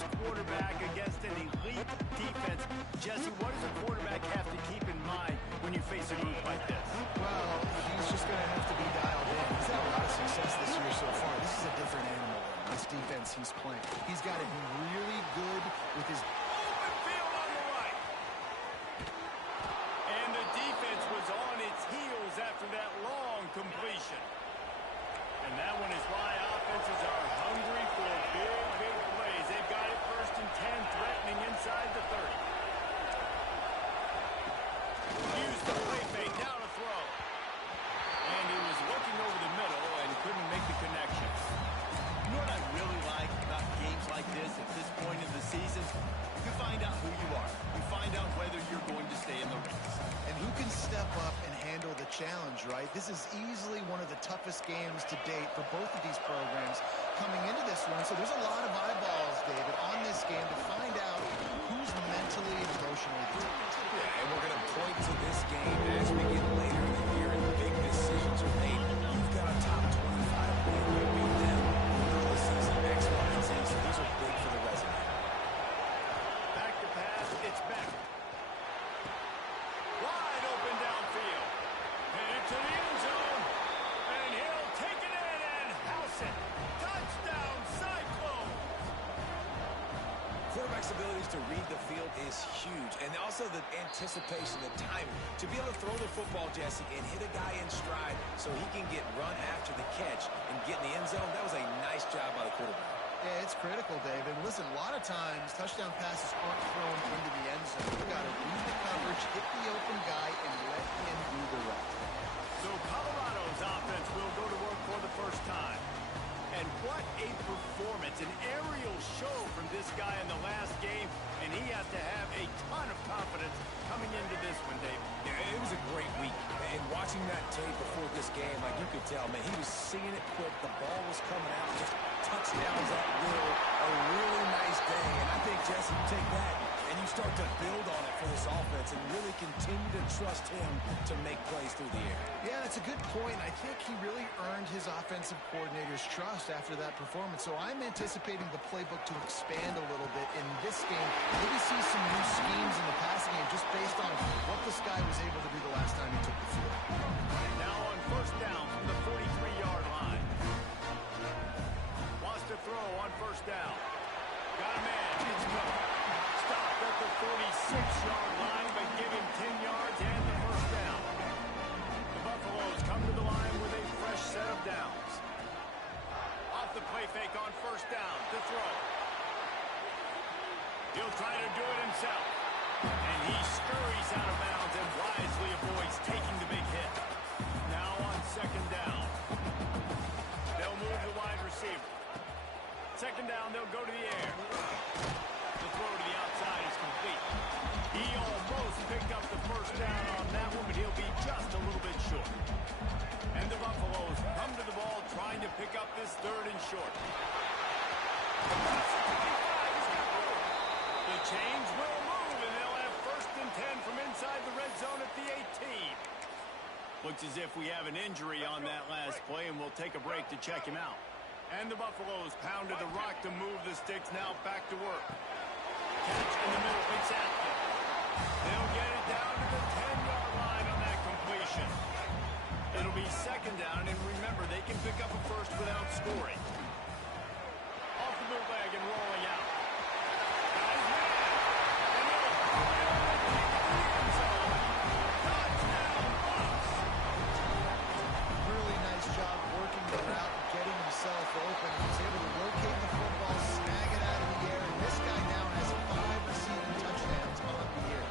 this quarterback against an elite defense. Jesse, what does a quarterback have to keep in mind when you face a group like this? Well, he's just going to have to be dialed in. He's had a lot of success this year so far. This is a different animal than this defense he's playing. He's got to be really good with his... Open field on the right. And the defense was on its heels after that long completion. And that one is why offenses are hungry for big plays. They've got it 1st and 10, threatening inside the 30. Used the play fake, now to throw. And he was looking over the middle and couldn't make the connection. You know what I really like about games like this at this point in the season? You find out who you are. You find out whether you're going to stay in the race. And who can step up and handle the challenge, right? This is easily one of the toughest games to date for both of these programs coming into this one. So there's a lot of eyeballs, David, on this game to find out who's mentally and emotionally prepared. Yeah, and we're going to point to this game as we get later in the year and big decisions are made. You've got a top 25 win. You beat them early season, X, Y, and Z. So these are big for the resume. Back to pass, it's back. Wide open downfield. Headed to the end zone. And he'll take it in and house it. Touchdown, Cyclone. Quarterback's abilities to read the field is huge. And also the anticipation, the timing. To be able to throw the football, Jesse, and hit a guy in stride so he can get run after the catch and get in the end zone, that was a nice job by the quarterback. Yeah, it's critical, David. Listen, a lot of times touchdown passes aren't thrown into the end zone. You've got to read the coverage, hit the open guy, and let him do the rest. So Colorado's offense will go to work for the first time. And what a performance, an aerial show from this guy in the last game, and he has to have a ton of confidence coming into this one, David. Yeah, it was a great week. And watching that tape before this game, like you could tell, man, he was seeing it quick. The ball was coming out, just touchdowns at will. A really nice day. And I think, Jesse, you take that and you start to build on it for this offense and really continue to trust him to make plays through the air. Yeah, that's a good point. I think he really earned his offensive coordinator's trust after that performance. So I'm anticipating the playbook to expand a little bit in this game. Maybe see some new schemes in the passing game just based on what this guy was able to do the last time he took the field. Now on first down from the 43-yard line. Wants to throw on first down. Got a man. It's covered. Stopped at the 46-yard line, but give him 10 yards and the first down. The Buffaloes come to the line with a fresh set of downs. Off the play fake on first down to throw. He'll try to do it himself. And he scurries out of bounds and wisely avoids taking the big hit. Now on second down. They'll move the wide receiver. Second down, they'll go to the air. The throw to the outside is complete. He almost picked up the first down on that one, but he'll be just a little bit short. And the Buffaloes come to the ball trying to pick up this third and short. The chains will move, and they'll have first and 10 from inside the red zone at the 18. Looks as if we have an injury on that last play, and we'll take a break to check him out. And the Buffaloes pounded the rock to move the sticks, now back to work. Catch in the middle, it's Atkins. They'll get it down to the 10-yard line on that completion. It'll be second down, and remember, they can pick up a first without scoring. Off the bootleg and rolling out. Got his man. And he'll throw it in the end zone. Touchdown, Bucks. Really nice job working the route, getting himself open. He was able to locate the football, snag it out of the air, and this guy now has 5 receiving touchdowns on the year.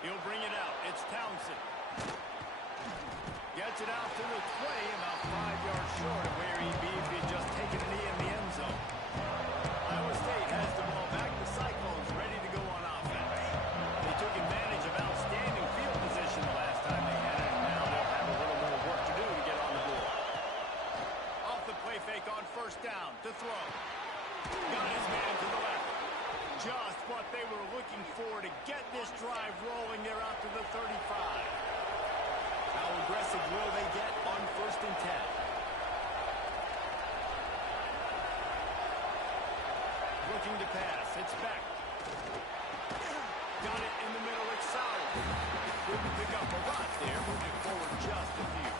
He'll bring it out. It's Townsend. Gets it out to the 20, about 5 yards short of where he'd be if he had just taken a knee in the end zone. Iowa State has the ball back. The Cyclones ready to go on offense. They took advantage of outstanding field position the last time they had it, and now they'll have a little more work to do to get on the board. Off the play fake on first down to throw. Got his man to the left. Just what they were looking for to get this drive rolling. They're out to the 35. How aggressive will they get on 1st and 10? Looking to pass. It's back. Got it in the middle. It's solid. Couldn't pick up a lot there. Moving forward just a few.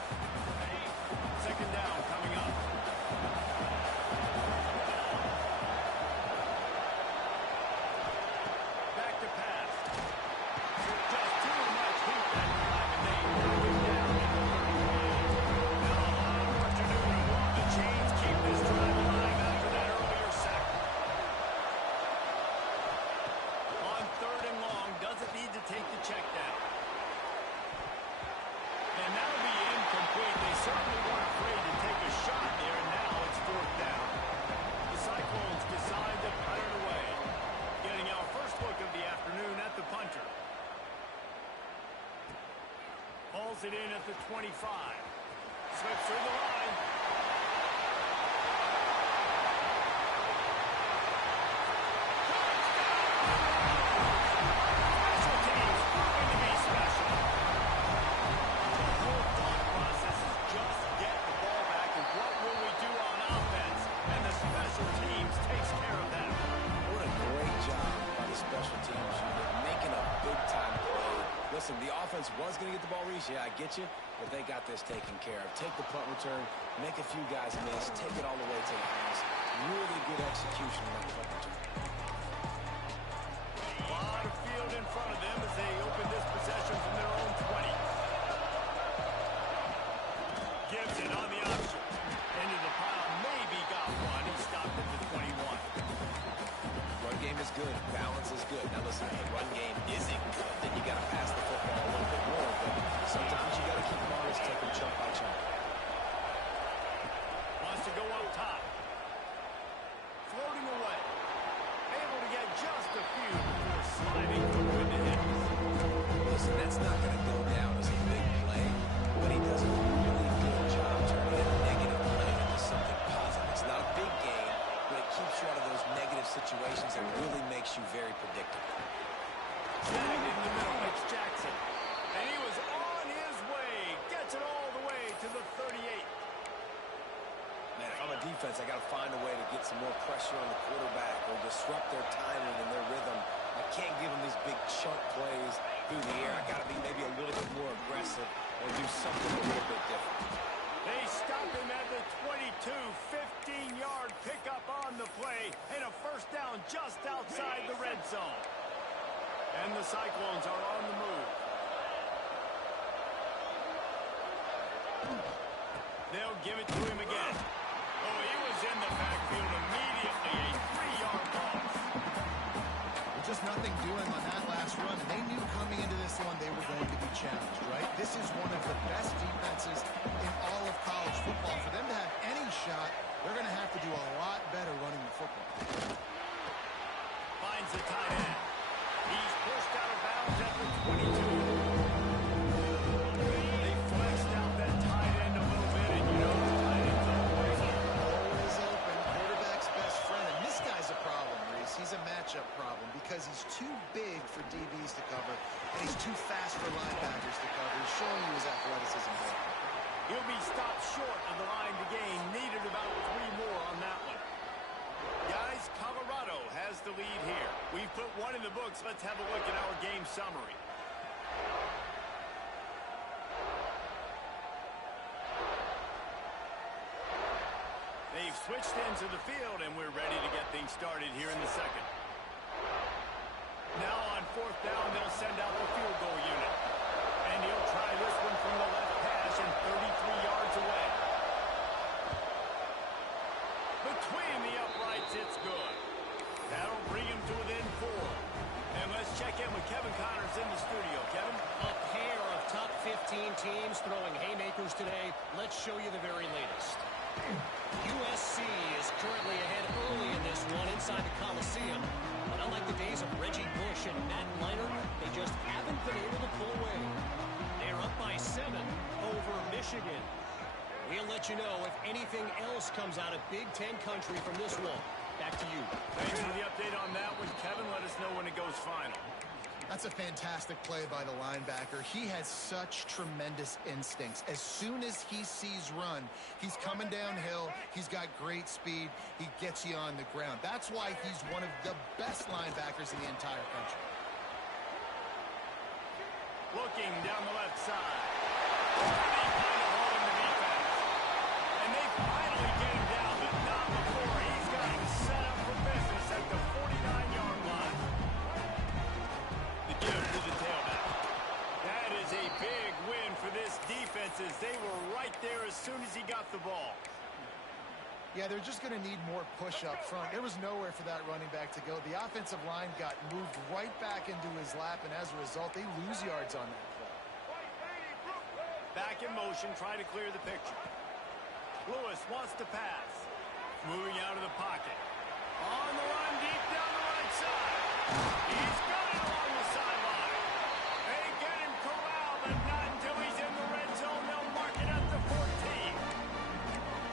2nd down coming up. Back to pass. Just too much heat that time, and they knock him down. Now a lot of work to do to walk the chains, keep this drive alive after that earlier sack. On 3rd and long, doesn't need to take the check down. And that'll be incomplete. They certainly weren't afraid to take a shot there, and now it's 4th down. The Cyclones decide to punt it away. Getting our first look of the afternoon at the punter. Hauls it in at the 25. Slips through the line. Special teams proving to be special. The whole thought process is just get the ball back, and what will we do on offense? And the special teams takes care of that. What a great job by the special teams unit, making a big-time play. Listen, the offense was going to get the ball reached. Yeah, I get you, but they got this taken care of. Take the punt return, make a few guys miss, take it all the way to the house. Really good execution on that punt return. A lot of field in front of them as they open this possession from their own 20. Gives it on the option. Into the pile, maybe got one. He stopped at the 21. Run game is good. Balance is good. Now listen, if the run game isn't good, then you got to pass the football a little bit more. But sometimes you got to keep them honest, take them chunk by chunk. Wants to go up top. Floating away. Able to get just a few before sliding through into him. Listen, that's not going to go down as a big play, but he does a really good job turning a negative play into something positive. It's not a big game, but it keeps you out of those negative situations and really makes you very predictable. Snagged in the middle. It's Jackson. And he was on his way. Gets it all the way to the 38. Man, if I'm a defense, I got to find a way to get some more pressure on the quarterback or disrupt their timing and their rhythm. I can't give them these big chunk plays through the air. I got to be maybe a little bit more aggressive or do something a little bit different. They stop him at the 22. 15-yard pickup on the play and a 1st down just outside the red zone. And the Cyclones are on the move. They'll give it to him again. Oh, he was in the backfield immediately. A 3-yard loss. Just nothing doing on that last run, and they knew coming into this one they were going to be challenged, right? This is one of the best defenses in all of college football. For them to have any shot, they're going to have to do a lot better running the football. Finds the tight end. He's pushed out of bounds at the 22. They flexed out that tight end a little bit, and you know the tight end's always open. Always open. Quarterback's best friend. And this guy's a problem, Reese. He's a matchup problem because he's too big for DBs to cover, and he's too fast for linebackers to cover. He's showing you his athleticism there. He'll be stopped short of the line to gain. Needed about 3 more on that one. Guys, Colorado has the lead here. We've put one in the books. Let's have a look at our game summary. They've switched into the field, and we're ready to get things started here in the second. Now on 4th down, they'll send out the field goal unit. And he'll try this one from the left hash and 33 yards away. Between the uprights, it's good. That'll bring him to within 4. And let's check in with Kevin Connors in the studio. Kevin? A pair of top 15 teams throwing haymakers today. Let's show you the very latest. USC is currently ahead early in this one inside the Coliseum. But unlike the days of Reggie Bush and Matt Leinart, they just haven't been able to pull away. They're up by 7 over Michigan. We'll let you know if anything else comes out of Big Ten country from this one. Back to you. Thanks for the update on that one, Kevin. Let us know when it goes final. That's a fantastic play by the linebacker. He has such tremendous instincts. As soon as he sees run, he's coming downhill. He's got great speed. He gets you on the ground. That's why he's one of the best linebackers in the entire country. Looking down the left side. They find a hole in the defense. And they finally get him down, but not before he's got him set up for business at the 49-yard line. The give to the tailback. That is a big win for this defense as they were right there as soon as he got the ball. Yeah, they're just going to need more push up front. There was nowhere for that running back to go. The offensive line got moved right back into his lap, and as a result, they lose yards on that play. Back in motion, try to clear the picture. Lewis wants to pass. Moving out of the pocket. On the run, deep down the right side. He's got it along the sideline. They get him corralled, but not until he's in the red zone. They'll mark it at the 14.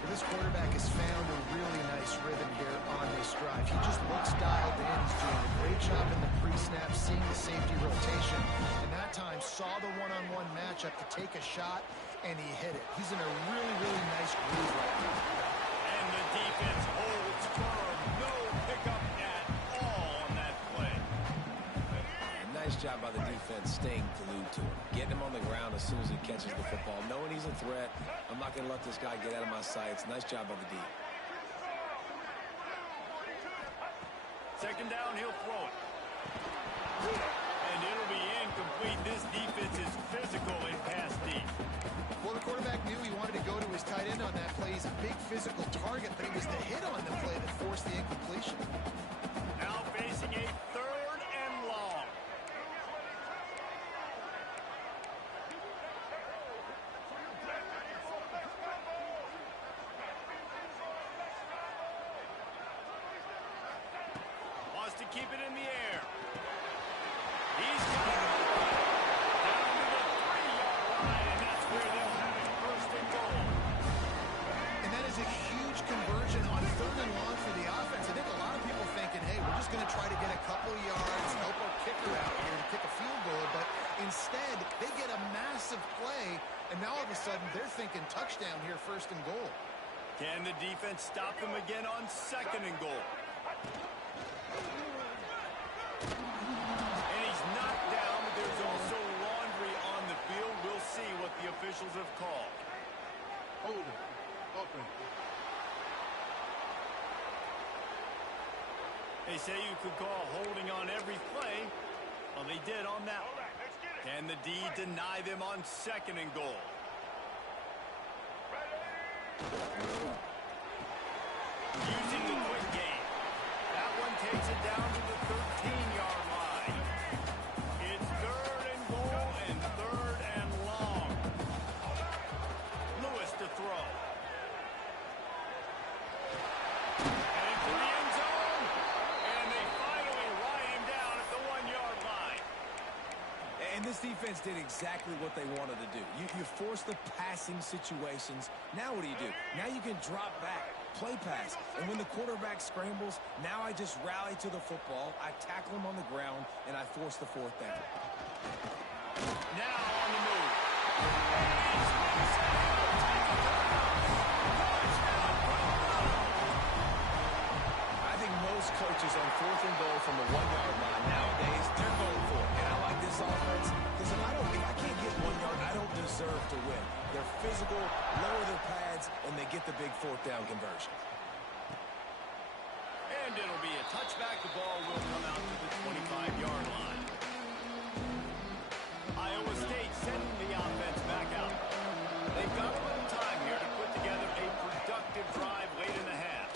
This quarterback has found a really nice rhythm here on this drive. He just looks dialed in. He's doing a great job in the pre-snap, seeing the safety rotation, and that time saw the one-on-one matchup to take a shot, and he hit it. He's in a really, really nice groove right now. And the defense holds firm. No pickup at all on that play. Nice job by the defense staying glued to him. Getting him on the ground as soon as he catches the football. Knowing he's a threat, I'm not going to let this guy get out of my sights. Nice job by the D. Second down, he'll throw it. And it'll be incomplete. This defense is physical in pass deep. Well, the quarterback knew he wanted to go to his tight end on that play. He's a big physical target, but it was the hit on the play that forced the incompletion. Now facing a third and long. Wants to keep it in the air. He's got it down to the 3-yard line, and that's where they'll have it first and goal. And that is a huge conversion on third and long for the offense. I think a lot of people thinking, hey, we're just going to try to get a couple of yards, help our kicker out here to kick a field goal. But instead, they get a massive play, and now all of a sudden they're thinking touchdown here, first and goal. Can the defense stop them again on second and goal? And he's knocked down, but there's also laundry on the field. We'll see what the officials have called. Holding. Open. They say you could call holding on every play. Well, they did on that one. Can the D deny them on second and goal? Using the quick game. That one takes it down to the 13-yard line. It's third and goal and third and long. Lewis to throw. And into the end zone. And they finally ride him down at the 1-yard line. And this defense did exactly what they wanted to do. You force the passing situations. Now what do? Now you can drop back, play pass. And when the quarterback scrambles, now I just rally to the football. I tackle him on the ground, and I force the fourth down. Now on the move. And he swings it out. Touchdown, I think most coaches on fourth and goal from the 1-yard line nowadays, they're going for it. And I like this offense because if I can't get 1 yard, I don't deserve to win. They're physical, lower their pads, and they get the big fourth down conversion. And it'll be a touchback. The ball will come out to the 25-yard line. Iowa State sending the offense back out. They've got a little time here to put together a productive drive late in the half.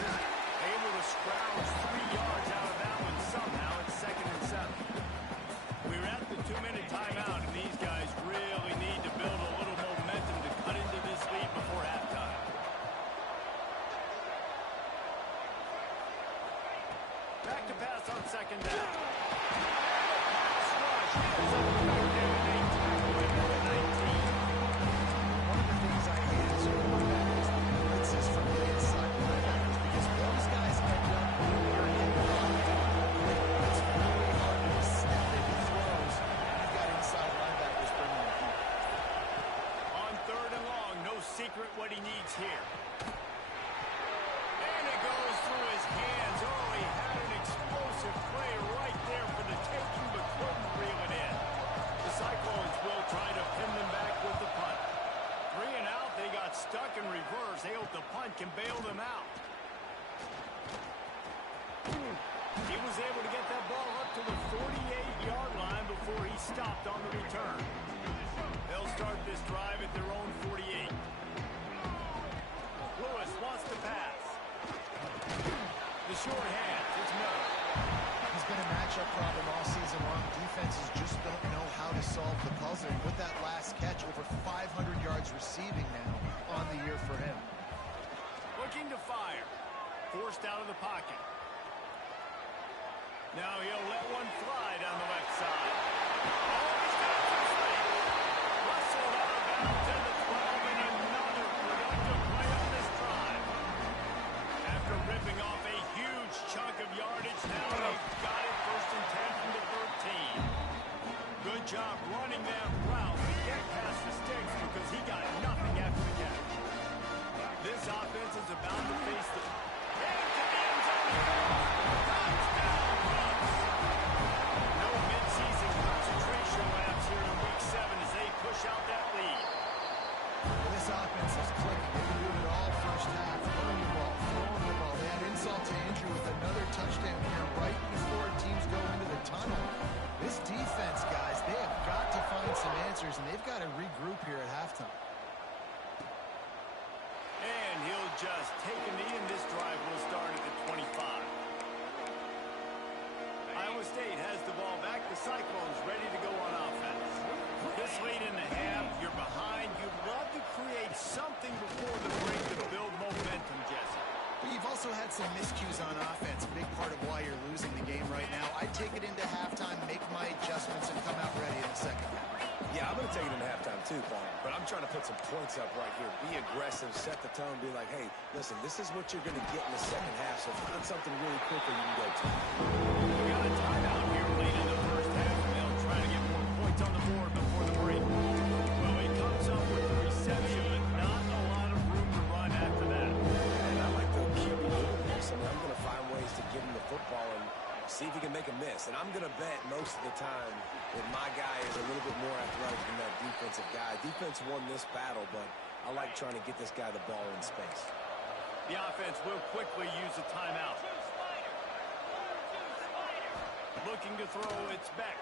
Able to scrounge 3 yards out of that one somehow. It's second and 7. We're at the 2-minute timeout, and these guys really need to build a little momentum to cut into this lead before halftime. Back to pass on second down. Pass rush is effective, and they tackle him at the 19. One of the things I hate as a quarterback is the blitzes from the inside linebackers because those guys end up being very involved. It's really hard to step into he needs here. And it goes through his hands. Oh, he had an explosive play right there for the taking, but couldn't reel it in. The Cyclones will try to pin them back with the punt. 3 and out, they got stuck in reverse. They hope the punt can bail them out. He was able to get that ball up to the 48-yard line before he stopped on the return. They'll start this drive at their own 48. Lewis wants to pass. The short hands, it's Miller. He's been a matchup problem all season long. Defenses just don't know how to solve the puzzle. With that last catch, over 500 yards receiving now on the year for him. Looking to fire. Forced out of the pocket. Now he'll let one fly down the left side. Oh, he's got it complete. Rustled out of bounds at the 12, and another productive play on this drive. After ripping off a huge chunk of yardage, now they've got it 1st and 10 from the 13. Good job running that route to get past the sticks because he got nothing after the catch. This offense is about to face the... Into the end zone. Touchdown! Mid-season concentration laps here in Week 7 as they push out that lead. This offense is clicking. They've been doing it all first half. Running the ball, throwing the ball. They had insult to injury with another touchdown here right before teams go into the tunnel. This defense, guys, they have got to find some answers, and they've got to regroup here at halftime. And he'll just take a knee, and this drive will start at the 25. Iowa State has the ball back. The Cyclones ready to go on offense. This late in the half, you're behind. You'd love to create something before the break to build momentum, Jesse. But you've also had some miscues on offense, a big part of why you're losing the game right now. I'd take it into halftime, make my adjustments, and come out ready in the second half. Yeah, I'm going to take it into halftime too, Paul. But I'm trying to put some points up right here. Be aggressive, set the tone, be like, hey, listen, this is what you're going to get in the second half, so find something really quickly you can go to. We got a timeout here late in the first half, and they'll try to get more points on the board before the break. Well, he comes up with the reception, but not a lot of room to run after that. And I like the QB doing this. I mean, I'm going to find ways to give him the football and see if he can make a miss. And I'm going to bet most of the time that my guy is a little bit more athletic than that defensive guy. Defense won this battle, but I like trying to get this guy the ball in space. The offense will quickly use a timeout. Looking to throw, it's back.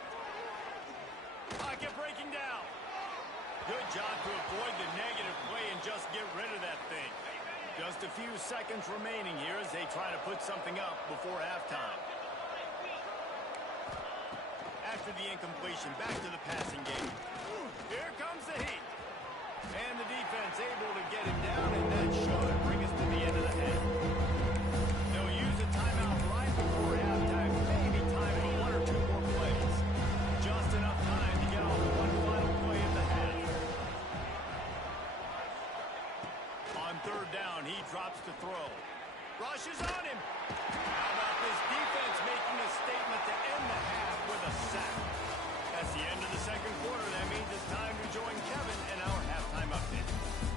Pocket breaking down. Good job to avoid the negative play and just get rid of that thing. Just a few seconds remaining here as they try to put something up before halftime. After the incompletion, back to the passing game. Here comes the heat. And the defense able to get him down, and that should bring us to the end of the half. They'll use a timeout right before halftime, maybe time for 1 or 2 more plays. Just enough time to get off one final play of the half. On 3rd down, he drops to throw. Rushes on him. How about this defense making a statement to end the half with a sack? That's the end of the second quarter. That means it's time to join Kevin in our halftime update.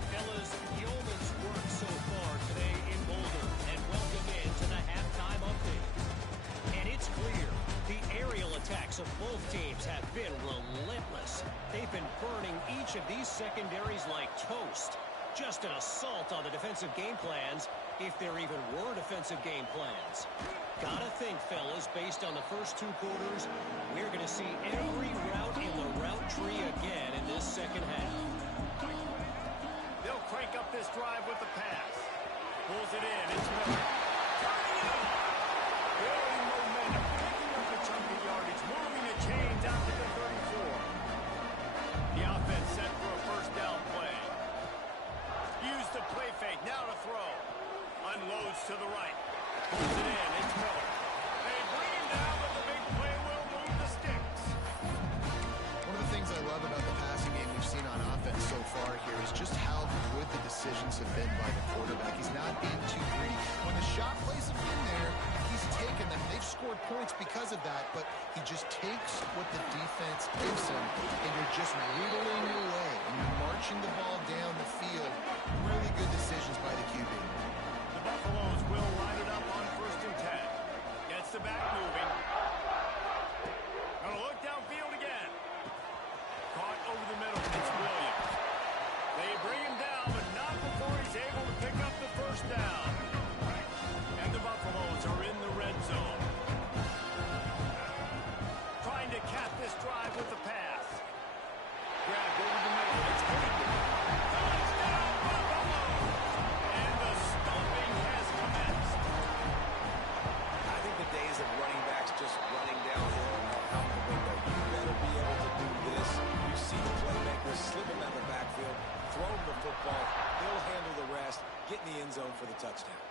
Fellas, yeoman's work so far today in Boulder, and welcome in to the halftime update. And it's clear, the aerial attacks of both teams have been relentless. They've been burning each of these secondaries like toast. Just an assault on the defensive game plans, if there even were defensive game plans. Gotta think, fellas, based on the first 2 quarters, we're going to see every route in the route tree again in this second half. They'll crank up this drive with the pass. Pulls it in. It's Miller. Turning it up. Building momentum. Picking up a chunk of yardage. Moving the chains out to the 34. The offense set for a first down play. Use the play fake. Now to throw. Unloads to the right. Pulls it in. It's Miller. They bring him down, but the big play will move the sticks. One of the things I love about the passing game we've seen on offense so far here is just how good the decisions have been by the quarterback. He's not being too greedy. When the shot plays have been there, he's taken them. They've scored points because of that, but he just takes what the defense gives him, and you're just whittling away, and you're marching the ball down the field. Really good decisions by the QB. The Buffaloes will line it up on 1st and 10. Gets the back moving. Gonna look downfield again. Caught over the middle. It's Williams. They bring him down, but not before he's able to pick up the first down. And the Buffaloes are in the red zone. Trying to cap this drive with the pass. Grabbed over the middle. It's Hayden. Touchdown, Buffaloes! And the stomping has commenced. I think the days of running backs just running downhill are out the window. You better be able to do this. You see the playmakers slipping out the backfield, throw him the football. He'll handle the rest, get in the end zone for the touchdown.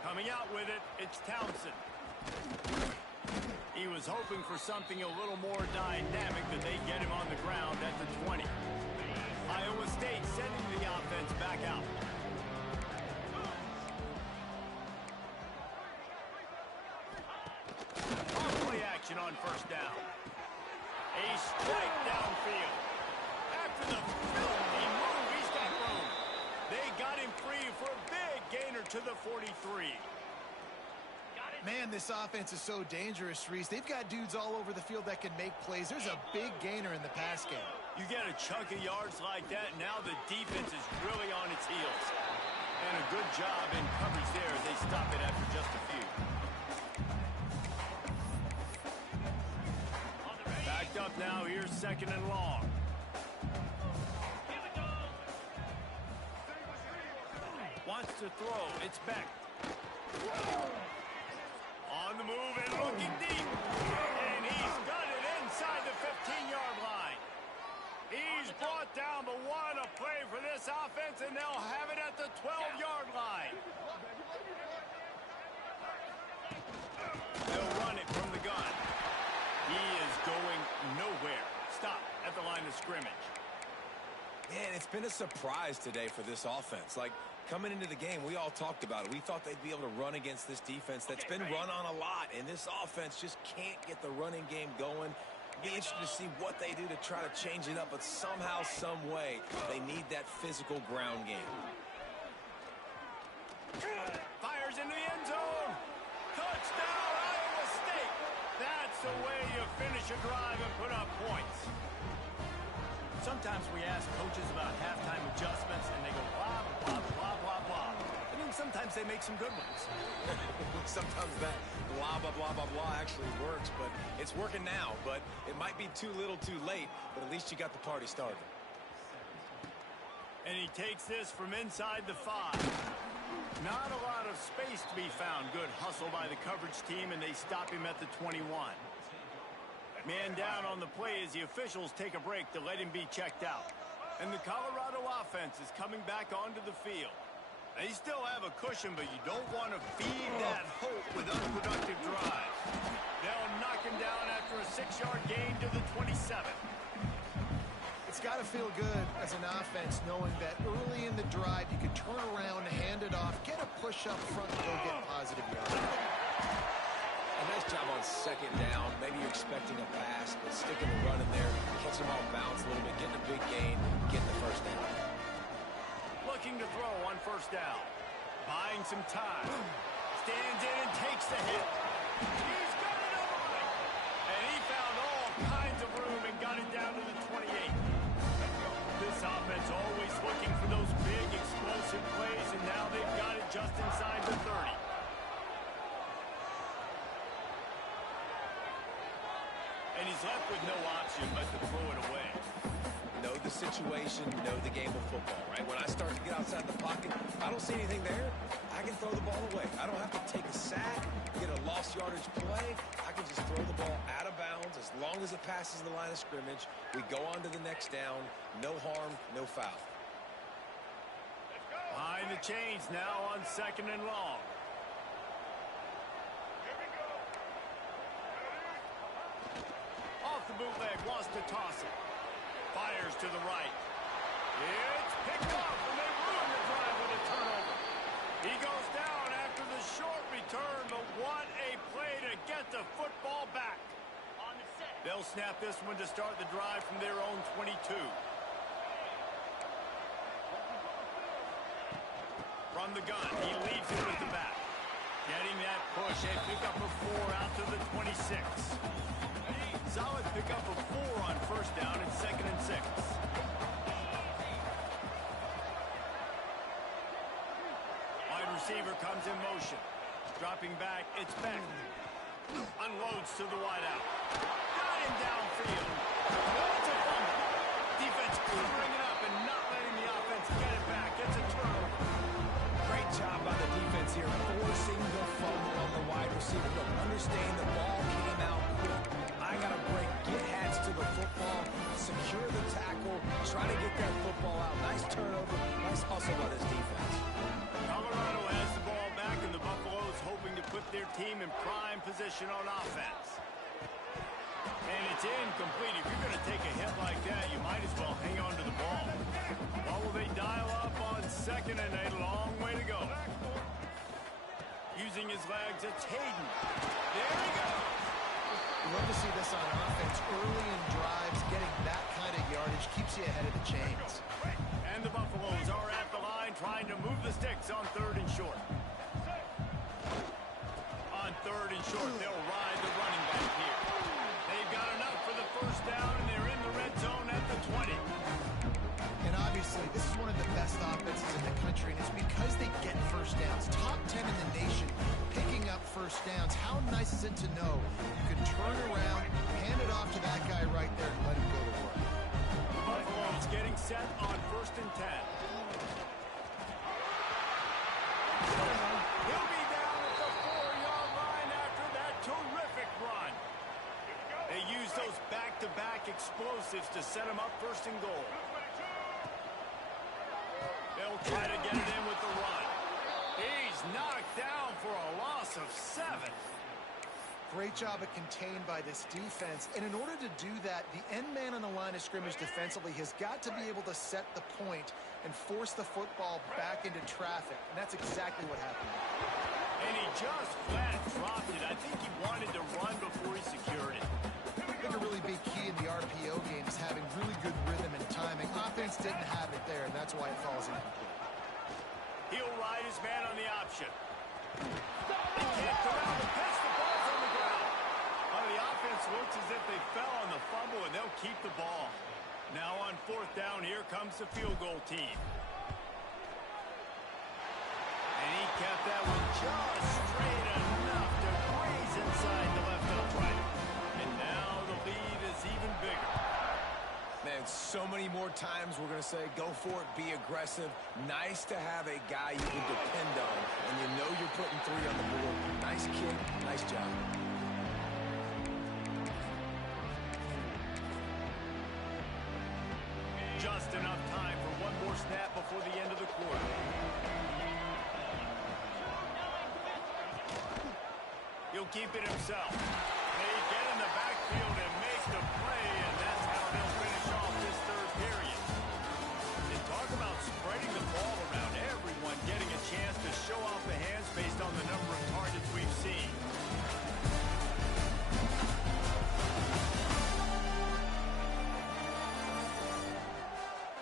Coming out with it, it's Townsend. He was hoping for something a little more dynamic than they get him on the ground at the 20. Iowa State sending the offense back out. Play action on 1st down. A strike downfield. After the filthy move, he's got room. They got him free for a big gainer to the 43. Man, this offense is so dangerous, Reese. They've got dudes all over the field that can make plays. There's a big gainer in the pass game. You get a chunk of yards like that, now the defense is really on its heels. And a good job in coverage there as they stop it after just a few. Backed up now, here's 2nd and long. Wants to throw, it's Beck. On the move and looking deep. And he's got it inside the 15-yard line. He's brought down, but what a play for this offense, and they'll have it at the 12-yard line. They'll run it from the gun. He is going nowhere. Stop at the line of scrimmage. Man, it's been a surprise today for this offense. Like, coming into the game, we all talked about it. We thought they'd be able to run against this defense that's been run on a lot, and this offense just can't get the running game going. Be interested to see what they do to try to change it up, but somehow, some way, they need that physical ground game. Fires into the end zone. Touchdown, Iowa State. That's the way you finish a drive and put up points. Sometimes we ask coaches about halftime adjustments, and they go blah, blah, blah, blah, blah. And then sometimes they make some good ones. Sometimes that blah, blah, blah, blah, blah actually works, but it's working now. But it might be too little too late, but at least you got the party started. And he takes this from inside the 5. Not a lot of space to be found. Good hustle by the coverage team, and they stop him at the 21. Man down on the play as the officials take a break to let him be checked out. And the Colorado offense is coming back onto the field. They still have a cushion, but you don't want to feed that hope with unproductive drives. They'll knock him down after a 6-yard gain to the 27. It's got to feel good as an offense knowing that early in the drive you can turn around, hand it off, get a push up front, and go get positive yards. A nice job on 2nd down. Maybe you're expecting a pass, but sticking the run in there, catching them off bounce a little bit, getting a big gain, getting the 1st down. Looking to throw on 1st down. Buying some time. Stands in and takes the hit. He's got it over right. And he found all kinds of room and got it down to the 28. This offense always looking for those big explosive plays, and now they've got it just inside the 30. And he's left with no option but to throw it away. Know the situation, know the game of football, right? When I start to get outside the pocket, I don't see anything there, I can throw the ball away. I don't have to take a sack, get a lost yardage play. I can just throw the ball out of bounds as long as it passes the line of scrimmage. We go on to the next down. No harm, no foul. Behind the chains now on 2nd and long. Off the bootleg, wants to toss it. Fires to the right. It's picked up, and they ruin the drive with a turnover. He goes down after the short return, but what a play the football back. They'll snap this one to start the drive from their own 22. From the gun, he leads it with the back. Getting that push, a pickup of 4 out to the 26. Solid pickup of 4 on first down and 2nd and 6. Wide receiver comes in motion. Dropping back, it's Beck. Unloads to the wideout. Got him downfield. It's a fumble. Defense covering it up and not letting the offense get it back. It's a turnover. Great job by the defense here, forcing the fumble on the wide receiver. Look, understand the ball came out quick. I got to break, get hands to the football, secure the tackle, try to get that football out. Nice turnover, nice hustle by this defense. Colorado has the ball back, and the Buffaloes hoping to put their team in prime position on offense. And it's incomplete. If you're going to take a hit like that, you might as well hang on to the ball. What will they dial up on 2nd and a long way to go? Using his legs, it's Hayden. There he goes. You love to see this on offense. Early in drives, getting that kind of yardage keeps you ahead of the chains. And the Buffaloes are at the line trying to move the sticks on 3rd and short. On 3rd and short, they'll ride the running back here. They've got enough for the first down, and they're in the red zone at the 20. And obviously, this is one of the best offenses in the country, and it's because they get first downs. Top 10 in the nation, picking up first downs. How nice is it to know you can turn around, hand it off to that guy right there, and let him go to work. The Buffaloes getting set on 1st and 10. He'll be down at the 4-yard line after that terrific run. They use those back-to-back explosives to set him up 1st and goal. They'll try to get it in with the run. He's knocked down for a loss of 7. Great job of contained by this defense. And in order to do that, the end man on the line of scrimmage defensively has got to be able to set the point and force the football back into traffic. And that's exactly what happened. And he just flat dropped it. I think he wanted to run before he secured it. I think a really big key in the RPO game is having really good rhythm and timing. Offense didn't have it there, and that's why it falls incomplete. He'll ride his man on the option. He can't go out and pitch. The ball's on the ground. Oh, the offense looks as if they fell on the fumble, and they'll keep the ball. Now on 4th down, here comes the field goal team. And he kept that one just straight enough to graze inside the left upright. And now the lead is even bigger. Man, so many more times we're going to say, go for it, be aggressive. Nice to have a guy you can depend on, and you know you're putting 3 on the board. Nice kick, nice job. Just enough time for one more snap before the end of the quarter. He'll keep it himself. They get in the backfield and make the play, and that's how they'll finish off this 3rd period. And talk about spreading the ball around, everyone getting a chance to show off the hands based on the number of targets we've seen.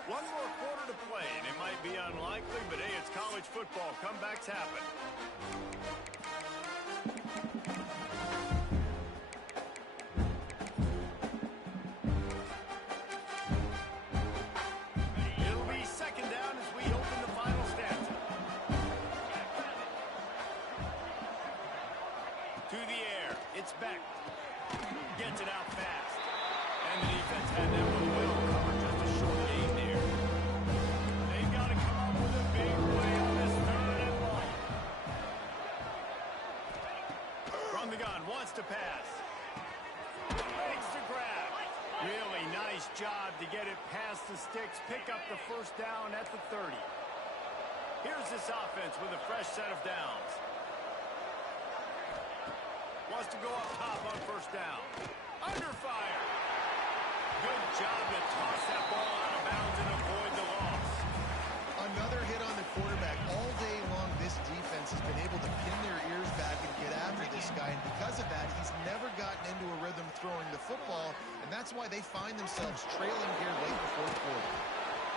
One more quarter to play, and it might be unlikely, but hey, it's college football. Comebacks happen. It'll be 2nd down as we open the final stanza. To the air, it's Beck. Gets it out fast. And the defense had that one well covered, just a short gain there. They've got to come up with a big play on this 3rd and long. From the gun, wants to pass. Makes the grab. Really nice job to get it past the sticks, pick up the 1st down at the 30. Here's this offense with a fresh set of downs. Wants to go up top on 1st down. Under fire. Good job to toss that ball out of bounds and avoid the loss. Another hit on the quarterback. All day long, this defense has been able to pin their ears back and get after this guy, and because of that, he's that's why they find themselves trailing here late in the fourth quarter.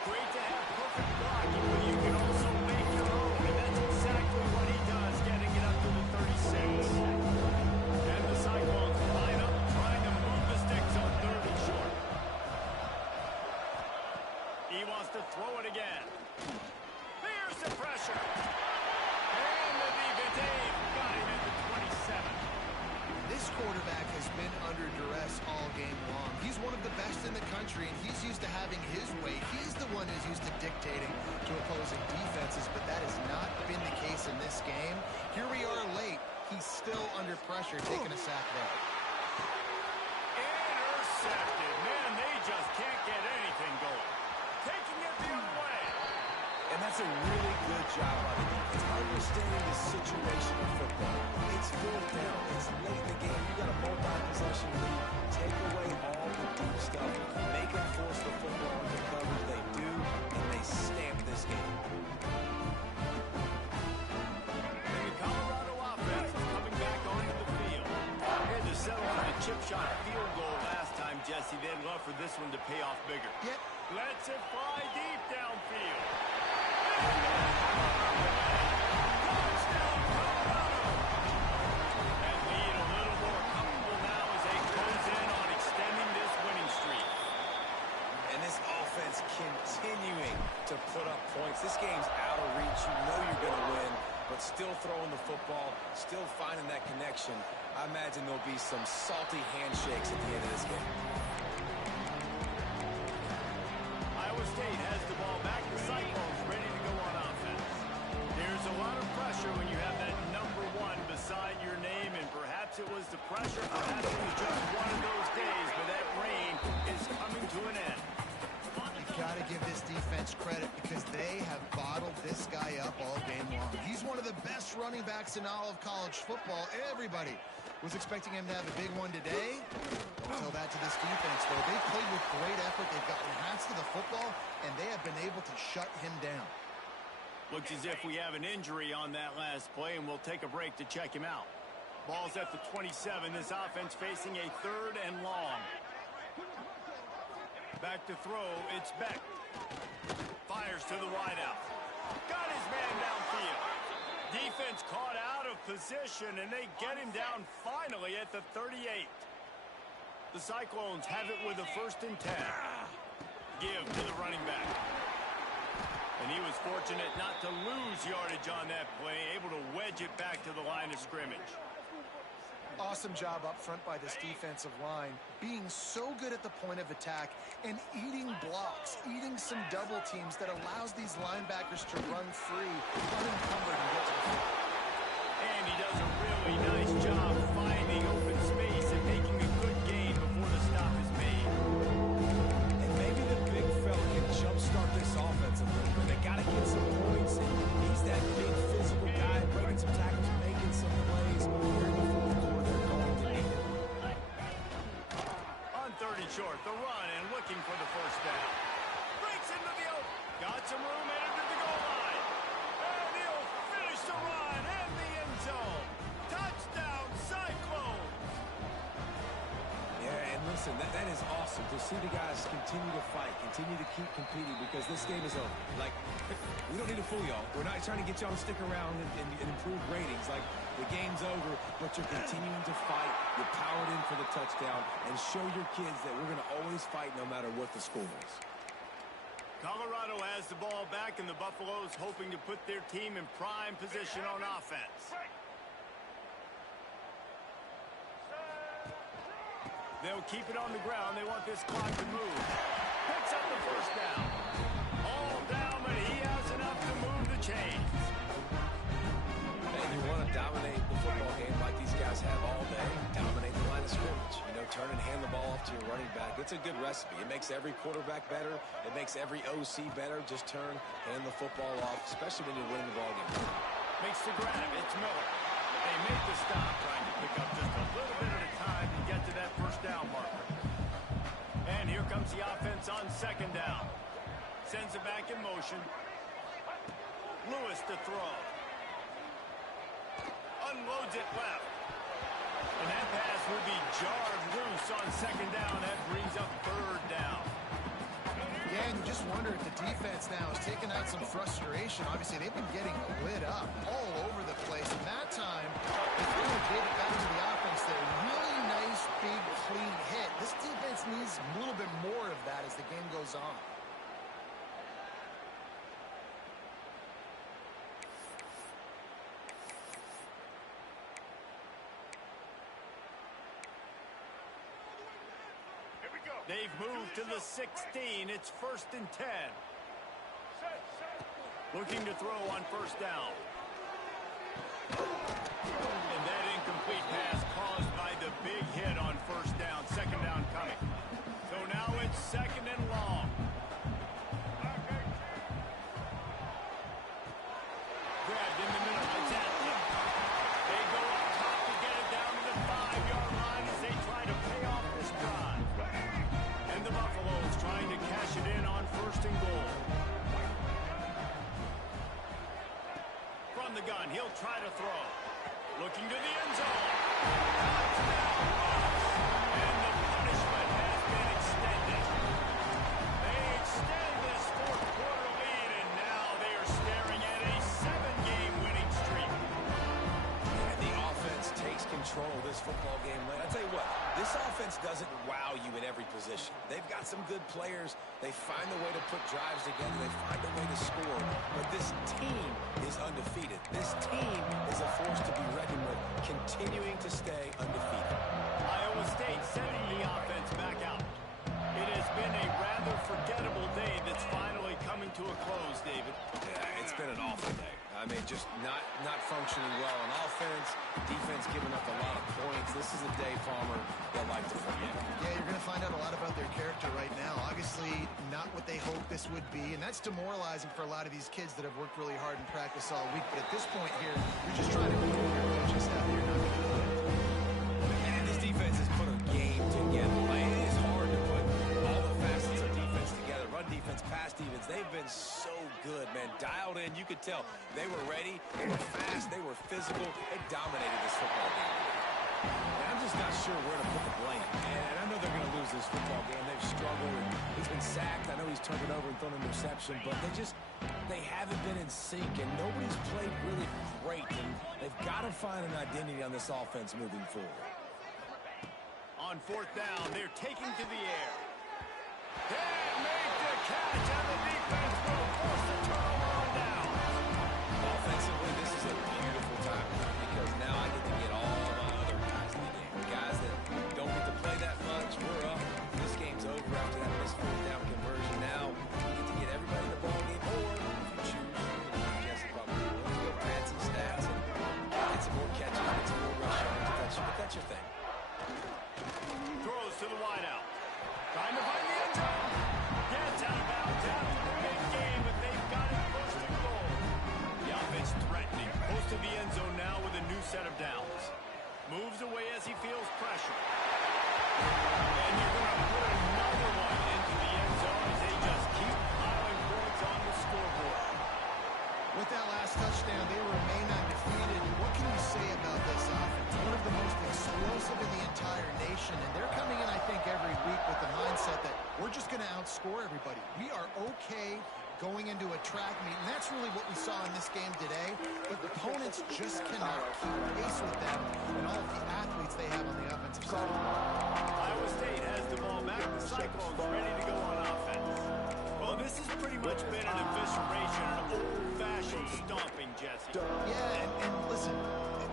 Great to have perfect blocking, but you can also make your own, and that's exactly what he does, getting it up to the 36. And the Cyclones line up, trying to move the sticks on 3rd and short. He wants to throw it again. Here's the pressure. And the defense got him at the 27. This quarterback has been under duress all game long. He's one of the best in the country, and he's used to having his way. He's the one who's used to dictating to opposing defenses, but that has not been the case in this game. Here we are late. He's still under pressure, taking a sack there. Intercepted. Man, they just can't get anything going. Taking it the other way. And that's a really good job by the defense. Understanding the situation of football. It's 4th down. It's late in the game. You got a multi-possession lead. Take away all the deep stuff. Make them force the football into coverage. They do, and they stamp this game. And the Colorado offense is coming back onto the field. Had to settle for a chip shot field goal last time, Jesse. They'd love for this one to pay off bigger. Yep. Lets it fly deep downfield. Touchdown, Colorado! And lead a little more comfortable now as they close in on extending this winning streak. And this offense continuing to put up points. This game's out of reach. You know you're going to win, but still throwing the football, still finding that connection. I imagine there'll be some salty handshakes at the end of this game. Iowa State has the ball back. The Cyclones ready to go on offense. There's a lot of pressure when you have that number 1 beside your name, and perhaps it was the pressure, perhaps it was just one of those days, but that rain is coming to an end. You've got to give this defense credit because they have bottled this guy up all game long. He's one of the best running backs in all of college football. Everybody was expecting him to have a big one today. Don't tell that to this defense, though. They've played with great effort. They've gotten hands to the football, and they have been able to shut him down. Looks as if we have an injury on that last play, and we'll take a break to check him out. Ball's at the 27. This offense facing a 3rd and long. Back to throw. It's Beck. Fires to the wideout. Got his man downfield. Defense caught out of position, and they get him down finally at the 38. The Cyclones have it with a 1st and 10. Give to the running back. And he was fortunate not to lose yardage on that play, able to wedge it back to the line of scrimmage. Awesome job up front by this defensive line, being so good at the point of attack and eating blocks, eating some double teams that allows these linebackers to run free, unencumbered, and get to the field. And he does a really nice job finding open space and making a good gain before the stop is made. And maybe the big fella can jumpstart this offense a little bit. They got to get some points, and he's that big physical guy, breaking some tackles, making some plays. Here in the fourth quarter, they're going to need it. On 30 short, the run and looking for the 1st down. Breaks into the open. Got some room headed to the goal line. And he'll finish the run in the end zone. Touchdown, Cyclones! Yeah, and listen, that is awesome to see the guys continue to fight, continue to keep competing, because this game is over. Like, we don't need to fool y'all. We're not trying to get y'all to stick around and improve ratings. Like, the game's over, but you're continuing to fight. You powered in for the touchdown, and show your kids that we're going to always fight no matter what the score is. Colorado has the ball back, and the Buffaloes hoping to put their team in prime position on offense. They'll keep it on the ground. They want this clock to move. Picks up the 1st down. All down, but he has enough to move the chains. And you want to dominate the football game like these guys have all day. Dominate the line of scrimmage. You know, turn and hand the ball off to your running back. It's a good recipe. It makes every quarterback better. It makes every OC better. Just turn, hand the football off, especially when you're winning the ball game. Makes the grab. It's Miller. They make the stop, trying to pick up just a little bit at a time to get to that 1st down marker. And here comes the offense on 2nd down. Sends it back in motion. Lewis to throw. Unloads it left. And that pass will be jarred loose on second down. That brings up third down. Yeah, and you just wonder if the defense now is taking out some frustration. Obviously, they've been getting lit up all over the place. And that time, they finally gave it back to the offense there. Really nice, big, clean hit. This defense needs a little bit more of that as the game goes on. They've moved to the 16. It's 1st and 10. Looking to throw on first down. And that incomplete pass caused by the big hit on first down. Second down coming. So now it's 2nd and long. Grabbed in the middle. It's at them. They go up top to get it down to the 5-yard line as they try to pay off this drive. And the Buffaloes trying to cash it in on 1st and goal. From the gun, he'll try to throw. Looking to the end zone. Touchdown! And the punishment has been extended. They extend this 4th quarter lead, and now they are staring at a 7-game winning streak. And the offense takes control of this football game. I'll tell you what, this offense doesn't wow you in every position. They've got some good players. They find a way to put drives together. They find a way to score. But this team is undefeated. This team is a force to be reckoned with, continuing to stay undefeated. Iowa State sending the offense back out. It has been a rather forgettable day that's finally coming to a close, David. Yeah, it's been an awful day. I mean, just not functioning well on offense. Defense giving up a lot of points. This is a day, Palmer, they'll like to forget. Yeah, you're going to find out a lot about their character right now. Obviously, not what they hoped this would be, and that's demoralizing for a lot of these kids that have worked really hard in practice all week. But at this point here, you're just trying to win your coaching staff. You're not going to do it. And this defense has put a game together. Like, it is hard to put all the facets of defense together. Run defense, pass defense. They've been so good, man. Dialed in. You could tell they were ready. They were fast. They were physical. They dominated this football game. And I'm just not sure where to put the blame. And I know they're going to lose this football game. They've struggled. And he's been sacked. I know he's turned it over and thrown an interception. But they haven't been in sync. And nobody's played really great. And they've got to find an identity on this offense moving forward. On 4th down, they're taking to the air. They make the catch, and the defense will force the turnover on down. Offensively, this is a beautiful time because now I get to get all my other guys in the game. Guys that don't get to play that much. We're up. This game's over after that missed 4th down conversion. Now we get to get everybody in the ball game, or if you choose, I guess probably will, go pad some stats and get some more catches, get some more rush yards. But that's your thing. Throws to the wideout. Trying to find the end zone. Gets out of bounds after the big game, but they've got it 1st and goal. The offense threatening. Close to the end zone now with a new set of downs. Moves away as he feels pressure. And you're going to put another one into the end zone as they just keep piling points on the scoreboard. With that last touchdown, they remain undefeated. What can you say about this offense? One of the most explosive in the entire nation, and they're coming in, I think, every week with the mindset that we're just going to outscore everybody. We are okay going into a track meet, and that's really what we saw in this game today. But the opponents just cannot keep pace with them and all of the athletes they have on the offensive side. Iowa State has the ball back. The Cyclones ready to go on offense. Well, this has pretty much been an evisceration, an old-fashioned stomping, Jesse. Yeah, and listen,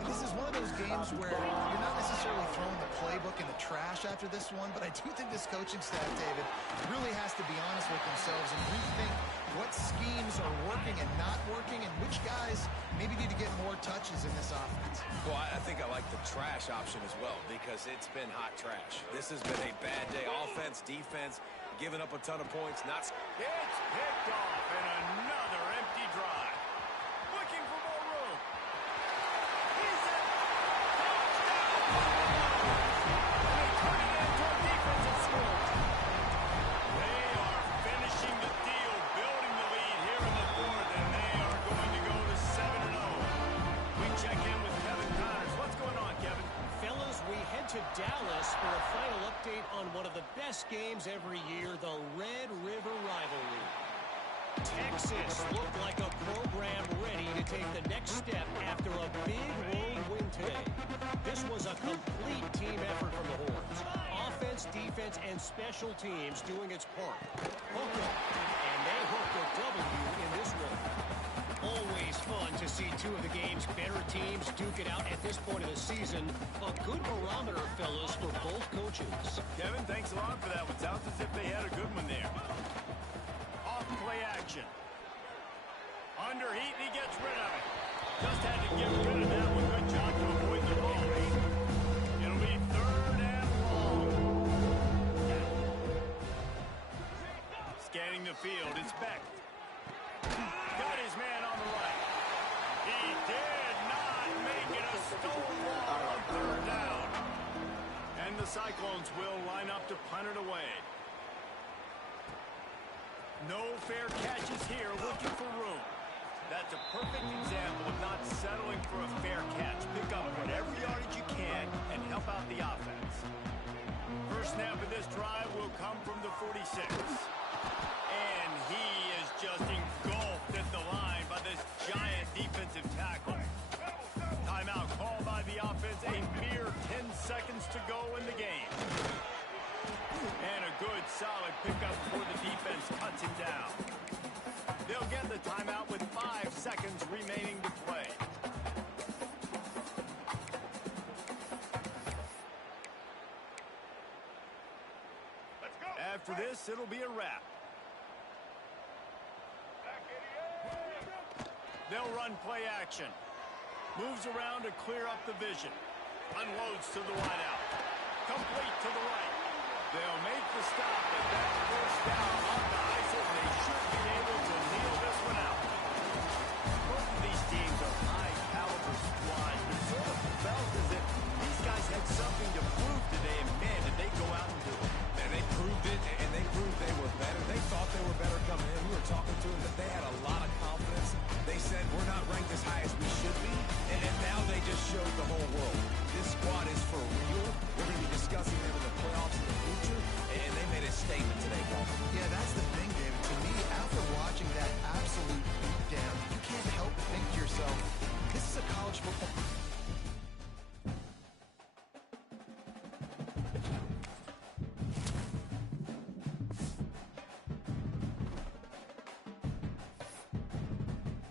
this is one of those games where you're not necessarily throwing the playbook in the trash after this one, but I do think this coaching staff, David, really has to be honest with themselves and rethink what schemes are working and not working and which guys maybe need to get more touches in this offense. Well, I think I like the trash option as well because it's been hot trash. This has been a bad day. Offense, defense, giving up a ton of points. It's picked off and another empty drive. Looking for more room. He's in. Touchdown! They turn it into a defensive score. They are finishing the deal, building the lead here in the 4th, and they are going to go to 7-0. We check in with Kevin Connors. What's going on, Kevin? Fellas, we us for a final update on one of the best games every year, the Red River Rivalry. Texas looked like a program ready to take the next step after a big road win today. This was a complete team effort from the Horns. Offense, defense, and special teams doing its part. Hook 'em, and they hooked a W in this one. Always fun to see two of the game's better teams duke it out at this point of the season. A good barometer, fellas, for both coaches. Kevin, thanks a lot for that one. Sounds as if they had a good one there. Off play action. Under heat, and he gets rid of it. Just had to get rid of that one. Good job to avoid the ball. It'll be 3rd and long. Scanning the field, it's Beck. Got his man on the right. He did not make it a stonewall on 3rd down. And the Cyclones will line up to punt it away. No fair catches here, looking for room. That's a perfect example of not settling for a fair catch. Pick up whatever yardage you can and help out the offense. First snap of this drive will come from the 46. And he is just engulfed at the line by this giant defensive tackle. Timeout called by the offense. A mere 10 seconds to go in the game. And a good, solid pickup before the defense cuts him down. They'll get the timeout with 5 seconds remaining to play. After this, it'll be a wrap. They'll run play action. Moves around to clear up the vision. Unloads to the wideout. Complete to the right. They'll make the stop, but that's first down on the ISO. They should be able to kneel this one out.